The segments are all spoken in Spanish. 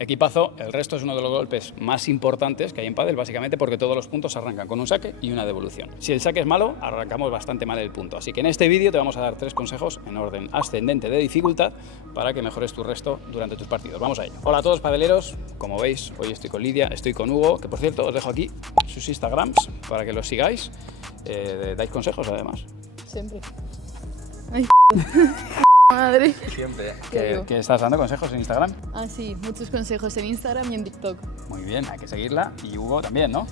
Equipazo, el resto es uno de los golpes más importantes que hay en pádel, básicamente porque todos los puntos arrancan con un saque y una devolución. Si el saque es malo, arrancamos bastante mal el punto. Así que en este vídeo te vamos a dar 3 consejos en orden ascendente de dificultad para que mejores tu resto durante tus partidos. Vamos a ello. Hola a todos padeleros, como veis, hoy estoy con Lidia, estoy con Hugo, que por cierto os dejo aquí sus Instagrams para que los sigáis. Dais consejos además. Siempre. Ay, madre. Siempre. ¿Que estás dando consejos en Instagram? Ah, sí, muchos consejos en Instagram y en TikTok. Muy bien, hay que seguirla. Y Hugo también, ¿no?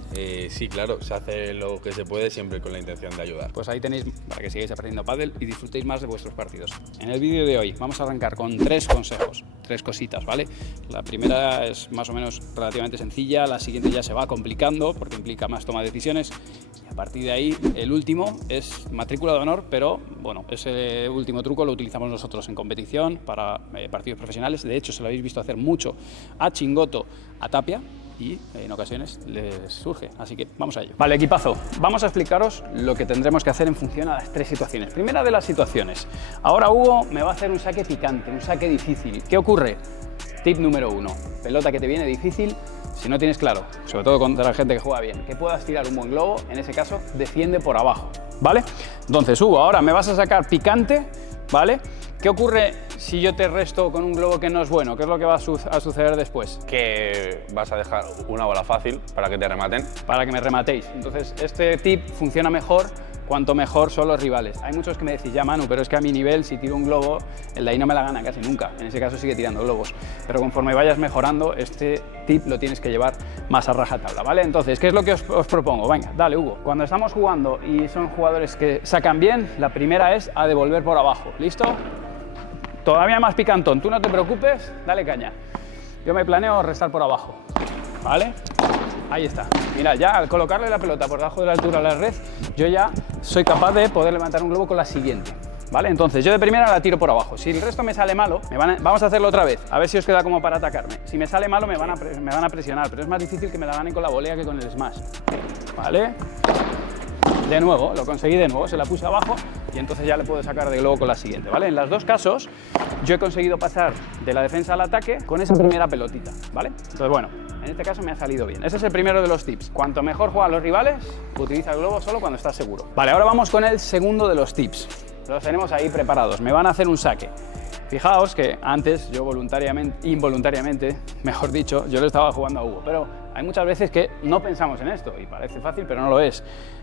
Sí, claro, se hace lo que se puede siempre con la intención de ayudar. Pues ahí tenéis para que sigáis aprendiendo pádel y disfrutéis más de vuestros partidos. En el vídeo de hoy vamos a arrancar con 3 consejos, 3 cositas, ¿vale? La primera es más o menos relativamente sencilla, la siguiente ya se va complicando porque implica más toma de decisiones. Y a partir de ahí, el último es matrícula de honor, pero bueno, ese último truco lo utilizamos nosotros en competición para partidos profesionales. De hecho, se lo habéis visto hacer mucho a Chingoto, a Tapia, y en ocasiones les surge, así que vamos a ello. Vale, equipazo, vamos a explicaros lo que tendremos que hacer en función a las 3 situaciones. Primera de las situaciones, ahora Hugo me va a hacer un saque picante, un saque difícil. ¿Qué ocurre? Tip número 1, pelota que te viene difícil, si no tienes claro, sobre todo contra la gente que juega bien, que puedas tirar un buen globo, en ese caso defiende por abajo, ¿vale? Entonces Hugo, ahora me vas a sacar picante, ¿vale? ¿Qué ocurre si yo te resto con un globo que no es bueno? ¿Qué es lo que va a suceder después? Que vas a dejar una bola fácil para que te rematen. Para que me rematéis. Entonces, este tip funciona mejor cuanto mejor son los rivales. Hay muchos que me decís, ya Manu, pero es que a mi nivel, si tiro un globo, el de ahí no me la gana casi nunca. En ese caso sigue tirando globos. Pero conforme vayas mejorando, este tip lo tienes que llevar más a rajatabla, ¿vale? Entonces, ¿qué es lo que os propongo? Venga, dale, Hugo. Cuando estamos jugando y son jugadores que sacan bien, la primera es a devolver por abajo. ¿Listo? Todavía más picantón, tú no te preocupes, dale caña. Yo me planeo restar por abajo, ¿vale? Ahí está. Mira, ya al colocarle la pelota por debajo de la altura de la red, yo ya soy capaz de poder levantar un globo con la siguiente, ¿vale? Entonces yo de primera la tiro por abajo. Si el resto me sale malo, vamos a hacerlo otra vez, a ver si os queda como para atacarme. Si me sale malo me van a presionar, pero es más difícil que me la ganen con la volea que con el smash, ¿vale? De nuevo, lo conseguí de nuevo, se la puse abajo y entonces ya le puedo sacar de globo con la siguiente, ¿vale? En los dos casos yo he conseguido pasar de la defensa al ataque con esa primera pelotita, ¿vale? Entonces, bueno, en este caso me ha salido bien. Ese es el primero de los tips. Cuanto mejor juegan los rivales, utiliza el globo solo cuando estás seguro. Vale, ahora vamos con el segundo de los tips. Los tenemos ahí preparados. Me van a hacer un saque. Fijaos que antes yo involuntariamente, mejor dicho, yo le estaba jugando a Hugo, pero hay muchas veces que no pensamos en esto y parece fácil, pero no lo es.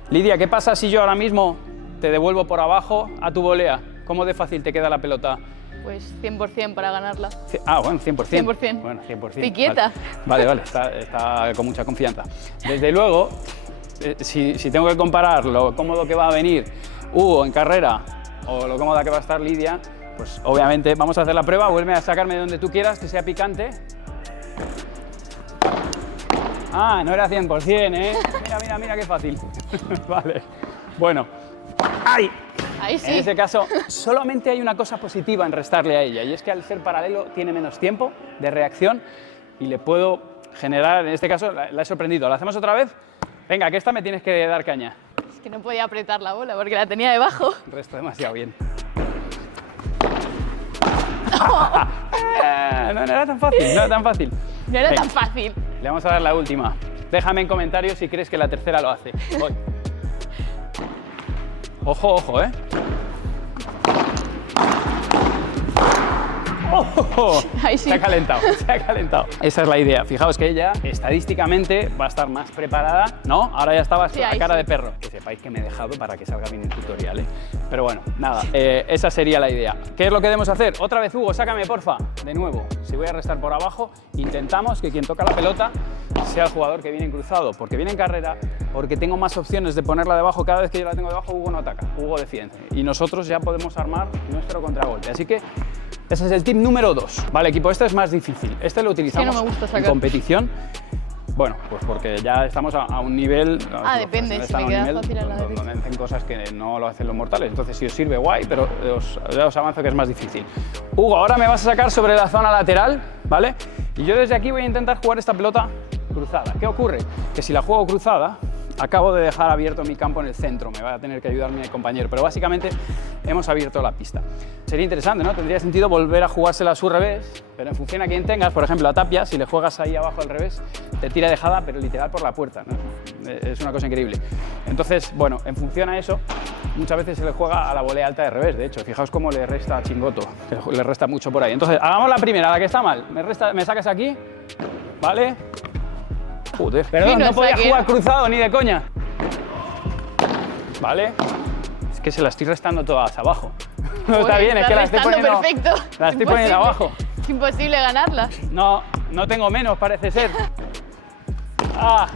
Lidia, ¿qué pasa si yo ahora mismo te devuelvo por abajo a tu volea? ¿Cómo de fácil te queda la pelota? Pues 100% para ganarla. Ah, bueno, 100%. 100%. Bueno, 100%. Piquieta. Vale, está con mucha confianza. Desde luego, si tengo que comparar lo cómodo que va a venir Hugo en carrera o lo cómoda que va a estar Lidia, pues obviamente vamos a hacer la prueba, vuelve a sacarme de donde tú quieras, que sea picante. Ah, no era 100%, ¿eh? Mira qué fácil. Vale, bueno. ¡Ay! Ahí sí. En ese caso, solamente hay una cosa positiva en restarle a ella, y es que al ser paralelo tiene menos tiempo de reacción y le puedo generar, en este caso, la he sorprendido. ¿La hacemos otra vez? Venga, que esta me tienes que dar caña. Es que no podía apretar la bola porque la tenía debajo. Resto demasiado bien. Oh. No era tan fácil, no era tan fácil. No era tan fácil. Le vamos a dar la última. Déjame en comentarios si crees que la tercera lo hace. Voy. Ojo, ojo, ¿eh? ¡Oh! Ahí sí. Se ha calentado, se ha calentado. Esa es la idea. Fijaos que ella estadísticamente va a estar más preparada, ¿no? Ahora ya estaba sí, a cara sí. de perro. Que sepáis que me he dejado para que salga bien el tutorial, ¿eh? Pero bueno, nada, esa sería la idea. ¿Qué es lo que debemos hacer? Otra vez, Hugo, sácame, porfa. De nuevo, si voy a restar por abajo, intentamos que quien toca la pelota sea el jugador que viene en cruzado, porque viene en carrera, porque tengo más opciones de ponerla debajo. Cada vez que yo la tengo debajo, Hugo no ataca, Hugo defiende. Y nosotros ya podemos armar nuestro contragolpe. Así que ese es el tip número 2. Vale, equipo, este es más difícil. Este lo utilizamos no me gusta sacar. en competición. Bueno, pues porque ya estamos a un nivel... Depende, si me queda fácil en la donde hacen cosas que no lo hacen los mortales. Entonces, si os sirve, guay, pero ya os avanzo que es más difícil. Hugo, ahora me vas a sacar sobre la zona lateral, ¿vale? Y yo desde aquí voy a intentar jugar esta pelota cruzada. ¿Qué ocurre? Que si la juego cruzada, acabo de dejar abierto mi campo en el centro, me va a tener que ayudar mi compañero, pero básicamente hemos abierto la pista. Sería interesante, ¿no? Tendría sentido volver a jugársela a su revés, pero en función a quién tengas, por ejemplo a Tapia, si le juegas ahí abajo al revés, te tira dejada, pero literal por la puerta, ¿no? Es una cosa increíble. Entonces, bueno, en función a eso, muchas veces se le juega a la volea alta de revés, de hecho, fijaos cómo le resta a Chingoto, que le resta mucho por ahí. Entonces, hagamos la primera, la que está mal, me sacas aquí, ¿vale? Joder, perdón, no podía jugar cruzado ni de coña. Vale, es que se la estoy restando todas abajo. No está bien, es que la estoy poniendo, perfecto. La estoy poniendo abajo. Es imposible ganarla. No, no tengo menos, parece ser. Ah,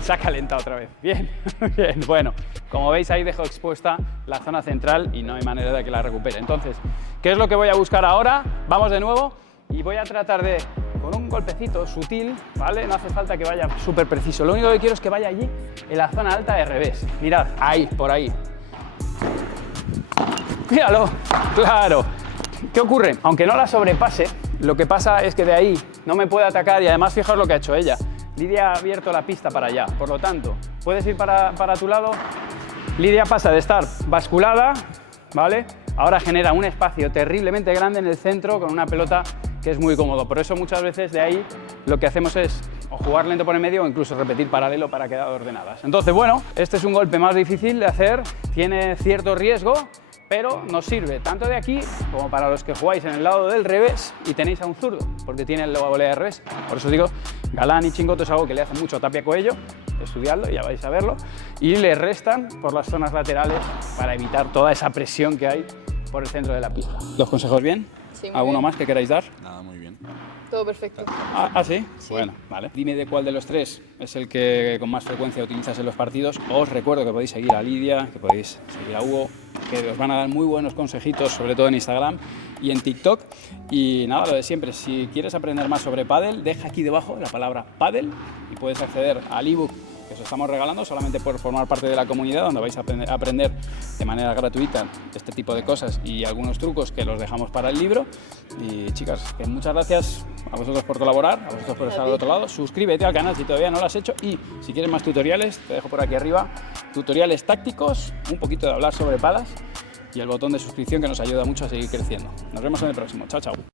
se ha calentado otra vez. Bien, bien. Bueno, como veis ahí dejo expuesta la zona central y no hay manera de que la recupere. Entonces, ¿qué es lo que voy a buscar ahora? Vamos de nuevo y voy a tratar de, con un golpecito sutil, ¿vale? No hace falta que vaya súper preciso. Lo único que quiero es que vaya allí, en la zona alta de revés. Mirad, ahí, por ahí. Míralo, claro. ¿Qué ocurre? Aunque no la sobrepase, lo que pasa es que de ahí no me puede atacar y además fijaos lo que ha hecho ella. Lidia ha abierto la pista para allá, por lo tanto, puedes ir para tu lado. Lidia pasa de estar basculada, ¿vale? Ahora genera un espacio terriblemente grande en el centro con una pelota que es muy cómodo. Por eso muchas veces de ahí lo que hacemos es o jugar lento por el medio o incluso repetir paralelo para quedar ordenadas. Entonces, bueno, este es un golpe más difícil de hacer, tiene cierto riesgo, pero nos sirve tanto de aquí como para los que jugáis en el lado del revés y tenéis a un zurdo, porque tiene la volea de revés. Por eso os digo, Galán y Chingoto es algo que le hace mucho a Tapia Coello, estudiadlo, ya vais a verlo, y le restan por las zonas laterales para evitar toda esa presión que hay por el centro de la pista. ¿Los consejos bien? Sí, muy ¿Alguno bien. más que queráis dar? Nada, muy bien. Todo perfecto. ¿Sí? Bueno, vale. Dime de cuál de los tres es el que con más frecuencia utilizas en los partidos. Os recuerdo que podéis seguir a Lidia, que podéis seguir a Hugo, que os van a dar muy buenos consejitos, sobre todo en Instagram y en TikTok. Y nada, lo de siempre, si quieres aprender más sobre pádel, deja aquí debajo la palabra pádel y puedes acceder al ebook que os estamos regalando solamente por formar parte de la comunidad, donde vais a aprender de manera gratuita este tipo de cosas y algunos trucos que los dejamos para el libro. Y chicas, que muchas gracias a vosotros por colaborar, a vosotros por estar al otro lado. Suscríbete al canal si todavía no lo has hecho y si quieres más tutoriales, te dejo por aquí arriba tutoriales tácticos, un poquito de hablar sobre palas y el botón de suscripción que nos ayuda mucho a seguir creciendo. Nos vemos en el próximo. Chao, chao.